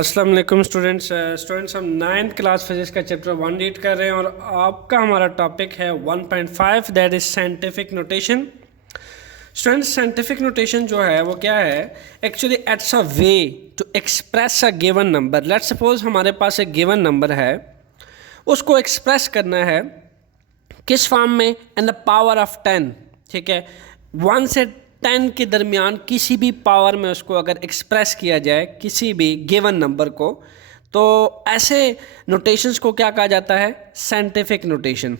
अस्सलाम वालेकुम स्टूडेंट्स हम 9th क्लास फिजिक्स का चैप्टर 1 रीड कर रहे हैं और आपका हमारा टॉपिक है 1.5 that is scientific notation. Students scientific notation जो है वो क्या है, actually it's a way to express a given number. Let's suppose हमारे पास एक गिवन नंबर है, उसको एक्सप्रेस करना है किस फॉर्म में, इन द पावर ऑफ 10। ठीक है, 1 से 10 के दरमियान किसी भी पावर में उसको अगर एक्सप्रेस किया जाए किसी भी गिवन नंबर को, तो ऐसे नोटेशंस को क्या कहा जाता है, साइंटिफिक नोटेशन।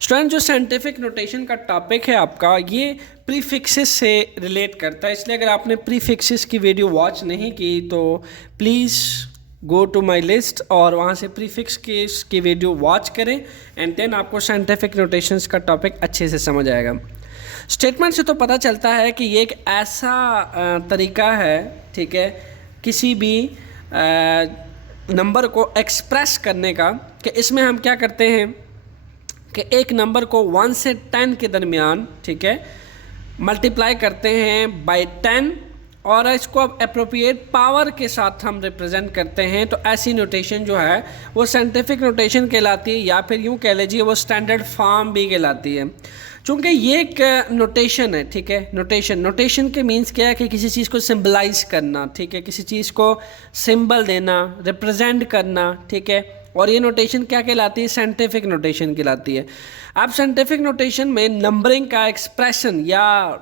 स्टूडेंट जो साइंटिफिक नोटेशन का टॉपिक है आपका, ये प्रीफिक्सेस से रिलेट करता है, इसलिए अगर आपने प्रीफिक्सेस की वीडियो वॉच नहीं की तो please go to my list और वहाँ से प्रीफिक्स की वीडियो वॉच करें एंड देन आपको साइंटिफिक नोटेशंस का टॉपिक अच्छे से समझ आएगा। स्टेटमेंट से तो पता चलता है कि ये एक ऐसा तरीका है, ठीक है, किसी भी नंबर को एक्सप्रेस करने का, कि इसमें हम क्या करते हैं कि एक नंबर को 1 से 10 के दरमियान, ठीक है, मल्टीप्लाई करते हैं बाय 10 और इसको अब अप्रोप्रिएट पावर के साथ हम रिप्रेजेंट करते हैं। तो ऐसी नोटेशन जो है वो साइंटिफिक नोटेशन कहलाती है, या फिर यूँ कह लीजिए वो स्टैंडर्ड फॉर्म भी कहलाती है। चूँकि ये एक नोटेशन है, ठीक है, नोटेशन के मीन्स क्या है कि किसी चीज़ को सिंबलाइज करना, ठीक है, किसी चीज़ को सिंबल देना, रिप्रेजेंट करना, ठीक है, और ये नोटेशन क्या कहलाती है, साइंटिफिक नोटेशन कहलाती है। अब साइंटिफिक नोटेशन में नंबरिंग का एक्सप्रेशन या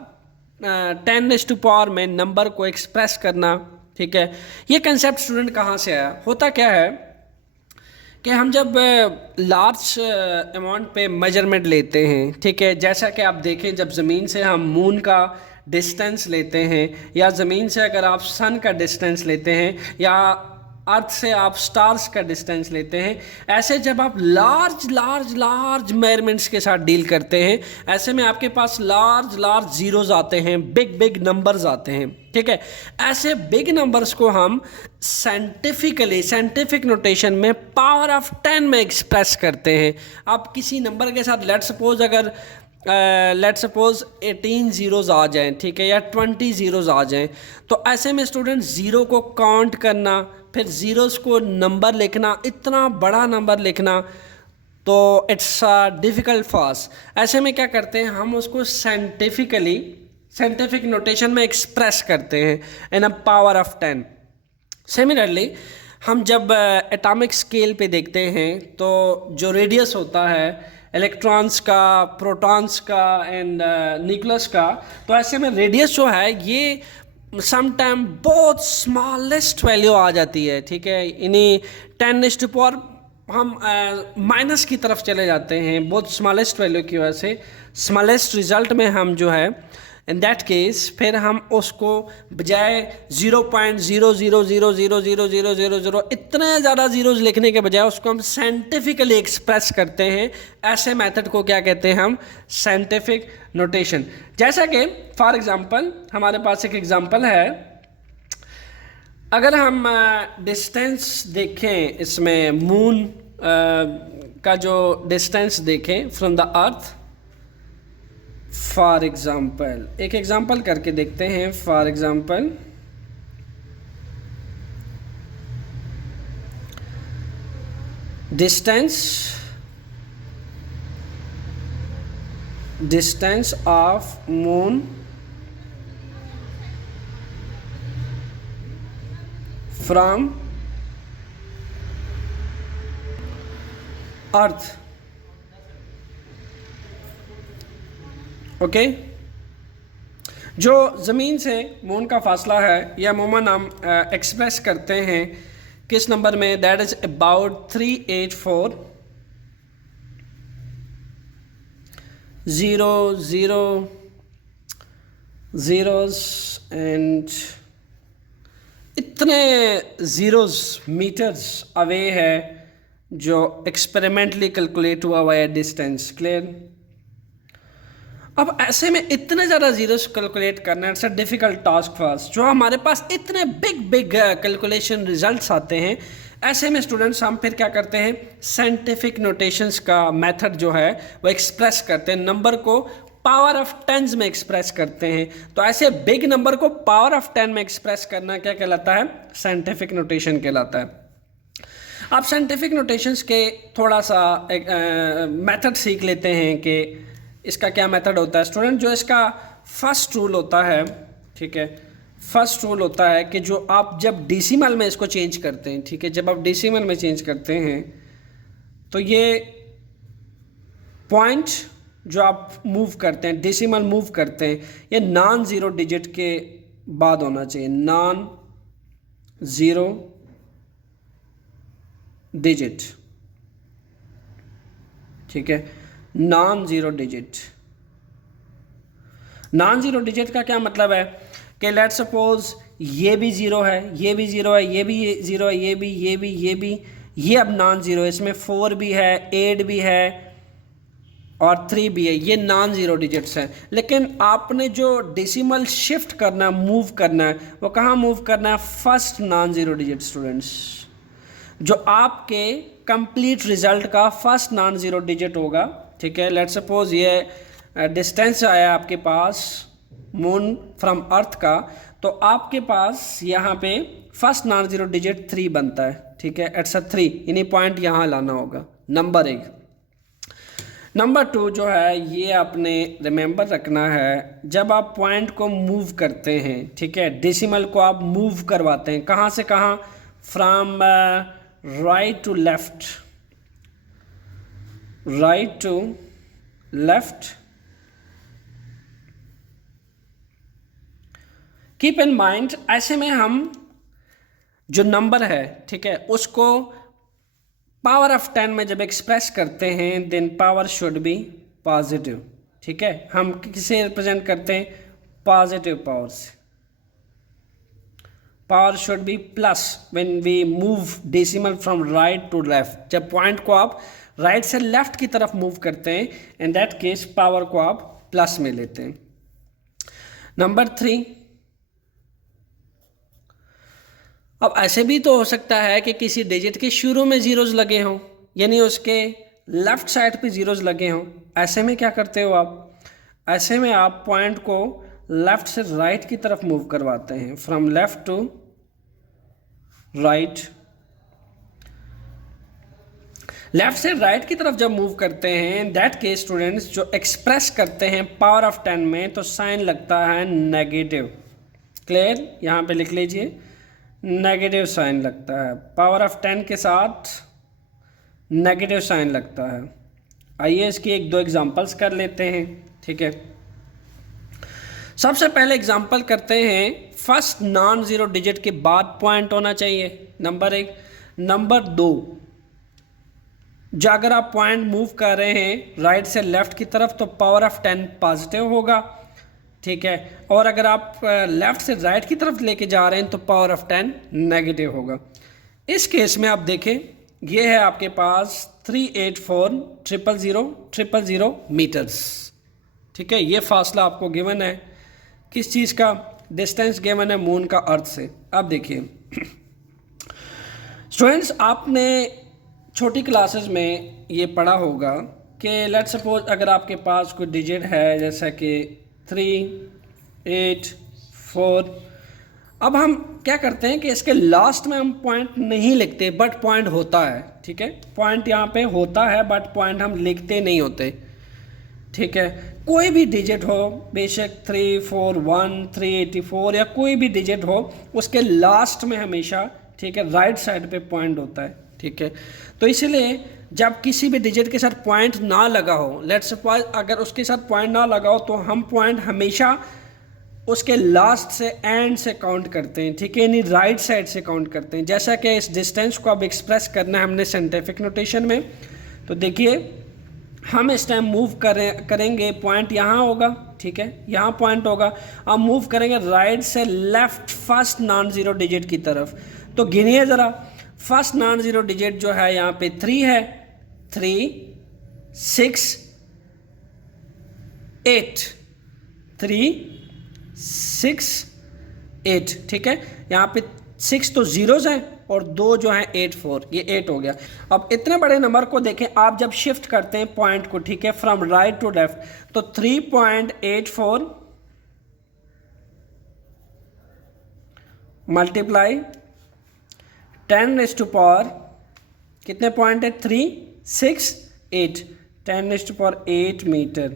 10⁻⁴ में नंबर को एक्सप्रेस करना, ठीक है, ये कंसेप्ट स्टूडेंट कहाँ से आया। होता क्या है कि हम जब लार्ज अमाउंट पे मेजरमेंट लेते हैं, ठीक है, जैसा कि आप देखें जब ज़मीन से हम मून का डिस्टेंस लेते हैं, या ज़मीन से अगर आप सन का डिस्टेंस लेते हैं, या अर्थ से आप स्टार्स का डिस्टेंस लेते हैं, ऐसे जब आप लार्ज मेजरमेंट्स के साथ डील करते हैं, ऐसे में आपके पास लार्ज जीरोज आते हैं, बिग नंबर्स आते हैं, ठीक है। ऐसे बिग नंबर्स को हम साइंटिफिक नोटेशन में पावर ऑफ 10 में एक्सप्रेस करते हैं। आप किसी नंबर के साथ लेट्स सपोज 18 ज़ीरोज़ आ जाएं, ठीक है, या 20 ज़ीरोज़ आ जाएं, तो ऐसे में स्टूडेंट ज़ीरो को काउंट करना, फिर ज़ीरोज़ को नंबर लिखना, इतना बड़ा नंबर लिखना, तो इट्स डिफ़िकल्ट फॉर। ऐसे में क्या करते हैं, हम उसको साइंटिफिक नोटेशन में एक्सप्रेस करते हैं इन अ पावर ऑफ 10। सिमिलरली हम जब एटॉमिक स्केल पे देखते हैं तो जो रेडियस होता है इलेक्ट्रॉन्स का, प्रोटॉन्स का एंड न्यूक्लियस का, तो ऐसे में रेडियस जो है ये समटाइम बहुत स्मॉलेस्ट वैल्यू आ जाती है, ठीक है, इन्हीं 10⁻⁴ हम माइनस की तरफ चले जाते हैं बहुत स्मॉलेस्ट वैल्यू की वजह से। स्मॉलेस्ट रिजल्ट में हम जो है इन दैट केस फिर हम उसको बजाय 0.00000000 इतने ज़्यादा ज़ीरोज़ लिखने के बजाय उसको हम साइंटिफिकली एक्सप्रेस करते हैं। ऐसे मेथड को क्या कहते हैं हम, साइंटिफिक नोटेशन। जैसा कि फॉर एग्जांपल हमारे पास एक एग्जांपल है, अगर हम डिस्टेंस देखें, इसमें मून का जो डिस्टेंस देखें from the earth, for example एक एग्जाम्पल करके देखते हैं। For example distance of moon from earth, okay, जो ज़मीन से मून का फासला है, यह अमूमन हम एक्सप्रेस करते हैं किस नंबर में, दैट इज़ अबाउट 384,000 एंड इतने ज़ीरोज़ मीटर्स अवे है जो एक्सपेरिमेंटली कैलकुलेट हुआ है डिस्टेंस। क्लियर। अब ऐसे में इतने ज़्यादा जीरोस कैलकुलेट करना it's a difficult task for us. जो हमारे पास इतने बिग कैलकुलेशन रिजल्ट्स आते हैं, ऐसे में स्टूडेंट्स हम फिर क्या करते हैं, साइंटिफिक नोटेशंस का मेथड जो है वो एक्सप्रेस करते हैं, नंबर को पावर ऑफ टेंस में एक्सप्रेस करते हैं। तो ऐसे बिग नंबर को पावर ऑफ 10 में एक्सप्रेस करना क्या कहलाता है? साइंटिफिक नोटेशन कहलाता है। आप साइंटिफिक नोटेशंस के थोड़ा सा एक मेथड सीख लेते हैं कि इसका क्या मेथड होता है। स्टूडेंट, जो इसका फर्स्ट रूल होता है, ठीक है, फर्स्ट रूल होता है कि जो आप जब डेसिमल में इसको चेंज करते हैं, ठीक है, जब आप डेसिमल में चेंज करते हैं तो ये पॉइंट जो आप मूव करते हैं, डेसिमल मूव करते हैं, ये नॉन ज़ीरो डिजिट के बाद होना चाहिए। नॉन ज़ीरो डिजिट, ठीक है, non zero digit. Non zero digit का क्या मतलब है कि लेट सपोज ये भी ज़ीरो है, ये भी ज़ीरो है, ये भी ज़ीरो है, ये भी, ये अब नॉन ज़ीरो है। इसमें 4 भी है, 8 भी है और 3 भी है। ये नॉन ज़ीरो डिजिट्स हैं। लेकिन आपने जो डेसिमल शिफ्ट करना है, मूव करना है, वो कहाँ मूव करना है? First non zero digit. Students, जो आपके कंप्लीट रिजल्ट का फर्स्ट नॉन ज़ीरो डिजिट होगा, ठीक है, लेट सपोज ये डिस्टेंस आया आपके पास मून फ्रॉम अर्थ का, तो आपके पास यहाँ पे फर्स्ट नॉन ज़ीरो डिजिट 3 बनता है, ठीक है, एट्स अ 3, यानी पॉइंट यहाँ लाना होगा, नंबर 1। नंबर 2 जो है, ये आपने रिमेंबर रखना है, जब आप पॉइंट को मूव करते हैं, ठीक है, डेसिमल को आप मूव करवाते हैं, कहाँ से कहाँ? From right to left, right to left. Keep in mind, ऐसे में हम जो नंबर है, ठीक है, उसको पावर ऑफ 10 में जब एक्सप्रेस करते हैं, then power should be positive, ठीक है। हम किसे रिप्रेजेंट करते हैं? पॉजिटिव पावर से। Power should be plus when we move decimal from right to left. जब पॉइंट को आप राइट से लेफ्ट की तरफ मूव करते हैं, इन दैट केस पावर को आप प्लस में लेते हैं। नंबर 3, अब ऐसे भी तो हो सकता है कि किसी डिजिट के शुरू में जीरोज लगे हों, यानी उसके लेफ्ट साइड पे जीरोज लगे हों। ऐसे में क्या करते हो आप? ऐसे में आप पॉइंट को लेफ्ट से राइट की तरफ मूव करवाते हैं, from left to right. Left से राइट की तरफ जब मूव करते हैं, दैट केस स्टूडेंट्स, जो एक्सप्रेस करते हैं पावर ऑफ 10 में, तो साइन लगता है नेगेटिव। क्लियर? यहाँ पे लिख लीजिए, नेगेटिव साइन लगता है। पावर ऑफ 10 के साथ नेगेटिव साइन लगता है। आइए इसकी 1-2 एग्जांपल्स कर लेते हैं, ठीक है। सबसे पहले एग्जांपल करते हैं, फर्स्ट नॉन ज़ीरो डिजिट के बाद पॉइंट होना चाहिए, नंबर 1। नंबर 2, जो अगर आप पॉइंट मूव कर रहे हैं राइट से लेफ्ट की तरफ, तो पावर ऑफ 10 पॉजिटिव होगा, ठीक है। और अगर आप लेफ्ट से राइट की तरफ लेके जा रहे हैं तो पावर ऑफ 10 नेगेटिव होगा। इस केस में आप देखें, ये है आपके पास 384,000,000 मीटर्स, ठीक है। ये फासला आपको गिवन है, किस चीज़ का? डिस्टेंस गिवन है मून का अर्थ से। अब देखिए स्टूडेंट्स, आपने छोटी क्लासेस में ये पढ़ा होगा कि लेट सपोज अगर आपके पास कोई डिजिट है, जैसा कि 3, 8, 4, अब हम क्या करते हैं कि इसके लास्ट में हम पॉइंट नहीं लिखते, बट पॉइंट होता है, ठीक है। पॉइंट यहाँ पे होता है, बट पॉइंट हम लिखते नहीं होते, ठीक है। कोई भी डिजिट हो, बेशक 341, 384 या कोई भी डिजिट हो, उसके लास्ट में हमेशा, ठीक है, राइट साइड पे पॉइंट होता है, ठीक है। तो इसलिए जब किसी भी डिजिट के साथ पॉइंट ना लगा हो, लेट्स सपोज अगर उसके साथ पॉइंट ना लगा हो, तो हम पॉइंट हमेशा उसके लास्ट से एंड से काउंट करते हैं, ठीक है, यानी राइट साइड से काउंट करते हैं। जैसा कि इस डिस्टेंस को अब एक्सप्रेस करना है हमने साइंटिफिक नोटेशन में, तो देखिए हम इस टाइम मूव करेंगे, पॉइंट यहाँ होगा, ठीक है, यहाँ पॉइंट होगा। अब मूव करेंगे राइट से left first non zero digit की तरफ, तो गिनिए ज़रा, फर्स्ट नॉन ज़ीरो डिजिट जो है यहाँ पे 3 है, 3, 6, 8, 3, 6, 8, ठीक है। यहाँ पे 6 तो जीरोज हैं, और 2 जो है 8 4, ये 8 हो गया। अब इतने बड़े नंबर को देखें आप जब शिफ्ट करते हैं पॉइंट को, ठीक है, फ्रॉम राइट टू लेफ्ट, तो 3.84 मल्टीप्लाई 10⁻⁴ कितने पॉइंट है, 3 6 8, 10⁻⁸ मीटर।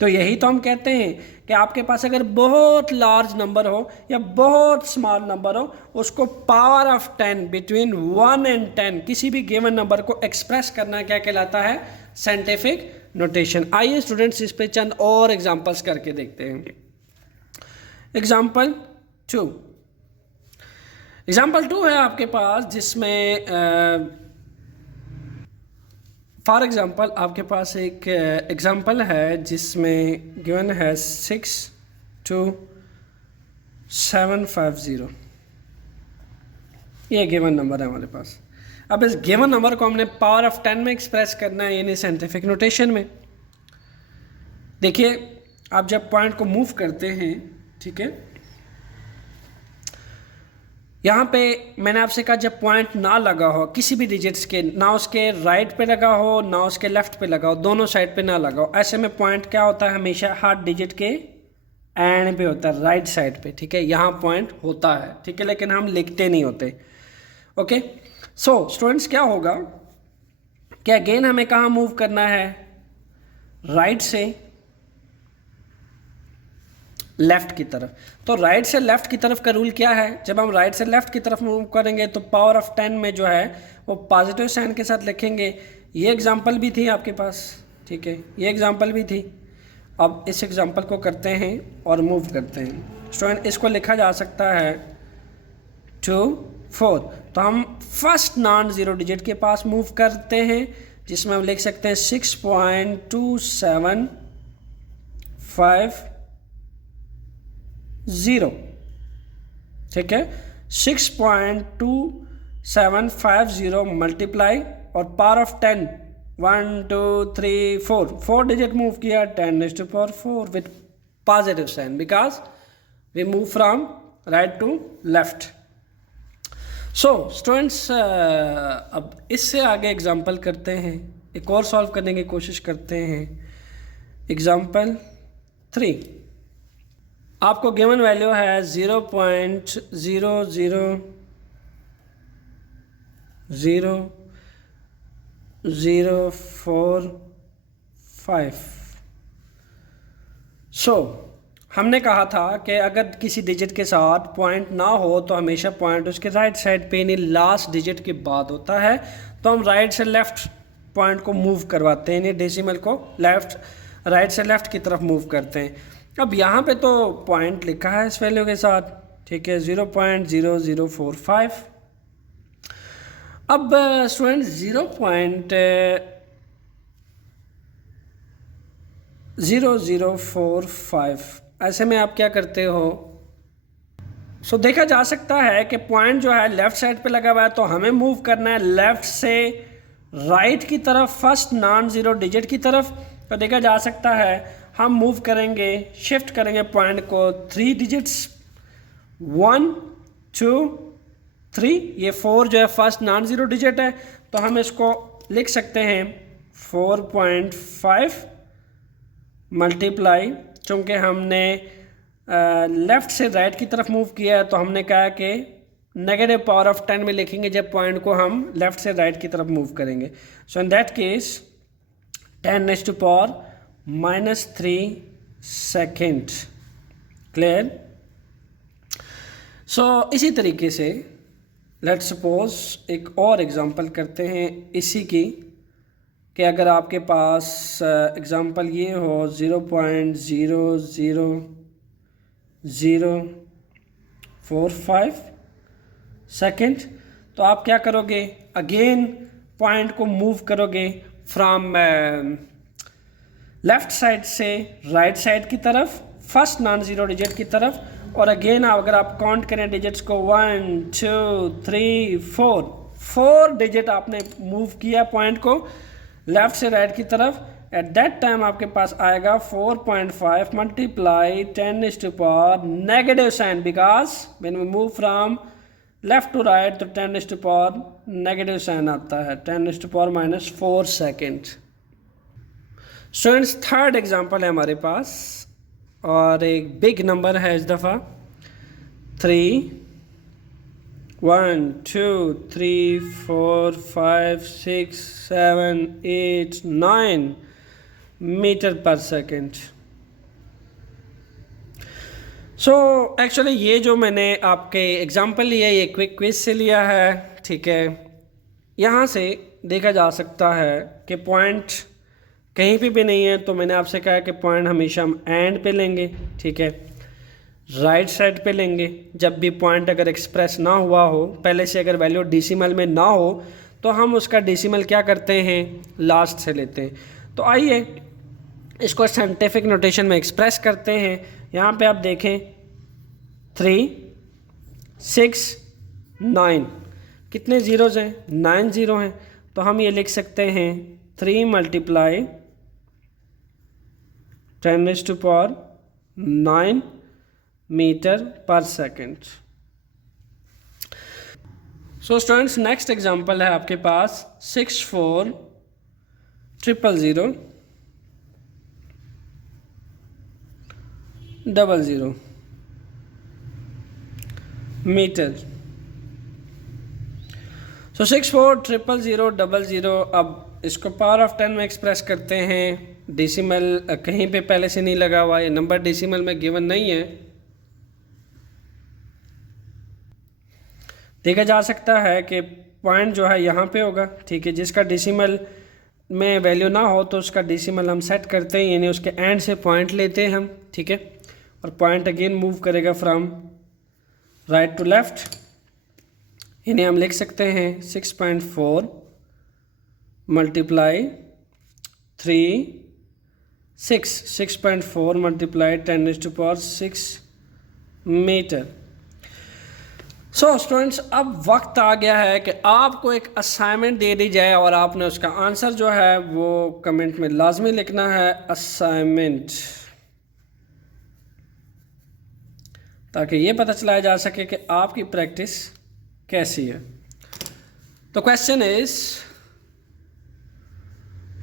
तो यही तो हम कहते हैं कि आपके पास अगर बहुत लार्ज नंबर हो या बहुत स्मॉल नंबर हो, उसको पावर ऑफ 10 बिटवीन 1 and 10 किसी भी गिवन नंबर को एक्सप्रेस करना क्या कहलाता है, साइंटिफिक नोटेशन। आइए स्टूडेंट्स इस पे चंद और एग्जांपल्स करके देखते हैं। एग्जांपल 2 है आपके पास, जिसमें फॉर एग्ज़ाम्पल आपके पास एक एग्ज़ाम्पल है जिसमें गिवन है 62750, ये गिवन नंबर है हमारे पास। अब इस गिवन नंबर को हमने पावर ऑफ 10 में एक्सप्रेस करना है, यानी साइंटिफिक नोटेशन में। देखिए आप जब पॉइंट को मूव करते हैं, ठीक है, यहाँ पे मैंने आपसे कहा जब पॉइंट ना लगा हो किसी भी डिजिट्स के, ना उसके राइट पे लगा हो ना उसके लेफ्ट पे लगा हो, दोनों साइड पे ना लगा हो, ऐसे में पॉइंट क्या होता है, हमेशा हर डिजिट के एंड पे होता है, राइट साइड पे, ठीक है, यहाँ पॉइंट होता है, ठीक है, लेकिन हम लिखते नहीं होते। ओके, सो स्टूडेंट्स क्या होगा कि अगेन हमें कहाँ मूव करना है, राइट से लेफ्ट की तरफ। तो राइट से लेफ्ट की तरफ का रूल क्या है, जब हम राइट से लेफ्ट की तरफ मूव करेंगे तो पावर ऑफ 10 में जो है वो पॉजिटिव साइन के साथ लिखेंगे। ये एग्जांपल भी थी आपके पास, ठीक है, ये एग्जांपल भी थी। अब इस एग्जांपल को करते हैं और मूव करते हैं। स्टूडेंट इसको लिखा जा सकता है 2 4, तो हम फर्स्ट नॉन ज़ीरो डिजिट के पास मूव करते हैं, जिसमें हम लिख सकते हैं 6.275 ठीक है, 6.2750 मल्टीप्लाई और पावर ऑफ 10 1 2 3 4 डिजिट मूव किया 10⁻⁴ with positive sign because we move from right to left. So students अब इससे आगे एग्जाम्पल करते हैं, एक और सॉल्व करने की कोशिश करते हैं। एग्जाम्पल 3, आपको गिवन वैल्यू है 0.00045। सो हमने कहा था कि अगर किसी डिजिट के साथ पॉइंट ना हो तो हमेशा पॉइंट उसके राइट साइड पे यानी लास्ट डिजिट के बाद होता है, तो हम राइट से लेफ्ट पॉइंट को मूव करवाते हैं, यानी डेसिमल को राइट से लेफ्ट की तरफ मूव करते हैं। अब यहाँ पे तो पॉइंट लिखा है इस वैल्यू के साथ, ठीक है, 0.0045। अब स्टूडेंट 0.0045 ऐसे में आप क्या करते हो, सो देखा जा सकता है कि पॉइंट जो है लेफ्ट साइड पे लगा हुआ है, तो हमें मूव करना है लेफ्ट से राइट की तरफ, फर्स्ट नॉन ज़ीरो डिजिट की तरफ। तो देखा जा सकता है हम मूव करेंगे, शिफ्ट करेंगे पॉइंट को 3 डिजिट्स 1 2 3, ये 4 जो है फर्स्ट नॉन ज़ीरो डिजिट है, तो हम इसको लिख सकते हैं 4.5 मल्टीप्लाई, चूँकि हमने लेफ़्ट से राइट की तरफ मूव किया है तो हमने कहा कि नेगेटिव पावर ऑफ 10 में लिखेंगे जब पॉइंट को हम लेफ़्ट से राइट की तरफ मूव करेंगे। So in that case 10⁻⁻³ second. Clear? So इसी तरीके से लेट्स सपोज एक और एग्जांपल करते हैं इसी की, कि अगर आपके पास एग्जांपल ये हो 0.00045 सेकेंड, तो आप क्या करोगे, अगेन पॉइंट को मूव करोगे फ्रॉम लेफ़्ट साइड से राइट साइड की तरफ, फर्स्ट नॉन ज़ीरो डिजिट की तरफ, और अगेन अगर आप काउंट करें डिजिट्स को 1 2 3 4 डिजिट आपने मूव किया पॉइंट को लेफ़्ट से राइट की तरफ, एट दैट टाइम आपके पास आएगा 4.5 multiply 10⁻⁻, because when we move from left to right तो 10⁻⁻ साइन आता है, 10⁻⁻4 सेकेंड। स्टूडेंट्स थर्ड एग्जांपल है हमारे पास और एक बिग नंबर है इस दफ़ा 3, 1 2 3 4 5 6 7 8 9 मीटर पर सेकेंड। सो एक्चुअली ये जो मैंने आपके एग्जांपल लिया ये क्विक क्विज से लिया है, ठीक है। यहाँ से देखा जा सकता है कि पॉइंट कहीं पे भी नहीं है, तो मैंने आपसे कहा कि पॉइंट हमेशा हम एंड पे लेंगे, ठीक है, राइट साइड पे लेंगे। जब भी पॉइंट अगर एक्सप्रेस ना हुआ हो, पहले से अगर वैल्यू डेसिमल में ना हो, तो हम उसका डेसिमल क्या करते हैं, लास्ट से लेते हैं। तो आइए इसको साइंटिफिक नोटेशन में एक्सप्रेस करते हैं। यहाँ पे आप देखें 3 6 9 कितने ज़ीरोज़ हैं, 9 ज़ीरो हैं। तो हम ये लिख सकते हैं 3 मल्टीप्लाई 10⁻⁹ मीटर पर second. So students next example है आपके पास 64,000,000 मीटर। सो 64,000,000 अब इसको पावर ऑफ 10 में एक्सप्रेस करते हैं। डेसिमल कहीं पे पहले से नहीं लगा हुआ, ये नंबर डेसिमल में गिवन नहीं है। देखा जा सकता है कि पॉइंट जो है यहाँ पे होगा, ठीक है। जिसका डेसिमल में वैल्यू ना हो तो उसका डेसिमल हम सेट करते हैं, यानी उसके एंड से पॉइंट लेते हैं हम, ठीक है। और पॉइंट अगेन मूव करेगा फ्रॉम राइट टू लेफ्ट, यानी हम लिख सकते हैं 6.4 multiply 3 6.4 multiply 10⁻⁶ metre. So students अब वक्त आ गया है कि आपको एक असाइनमेंट दे दी जाए और आपने उसका आंसर जो है वो कमेंट में लाजमी लिखना है, असाइनमेंट, ताकि ये पता चलाया जा सके कि आपकी प्रैक्टिस कैसी है। तो question is,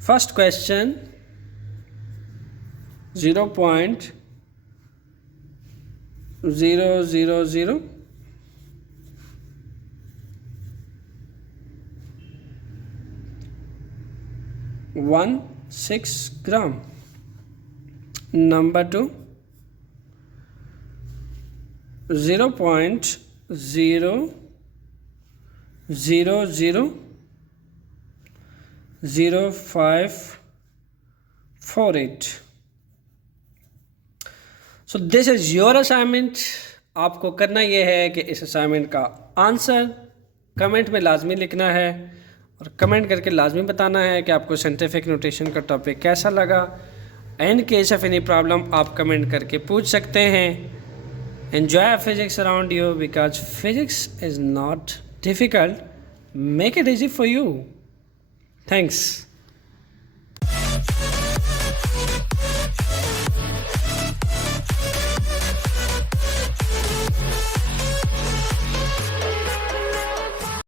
first question 0.000 16 gram. Number 2 0.0000548। So this is your assignment. आपको करना यह है कि इस असाइनमेंट का आंसर कमेंट में लाजमी लिखना है और कमेंट करके लाजमी बताना है कि आपको साइंटिफिक नोटेशन का टॉपिक कैसा लगा। In case of any problem आप कमेंट करके पूछ सकते हैं। Enjoy physics around you because physics is not difficult, make it easy for you. Thanks.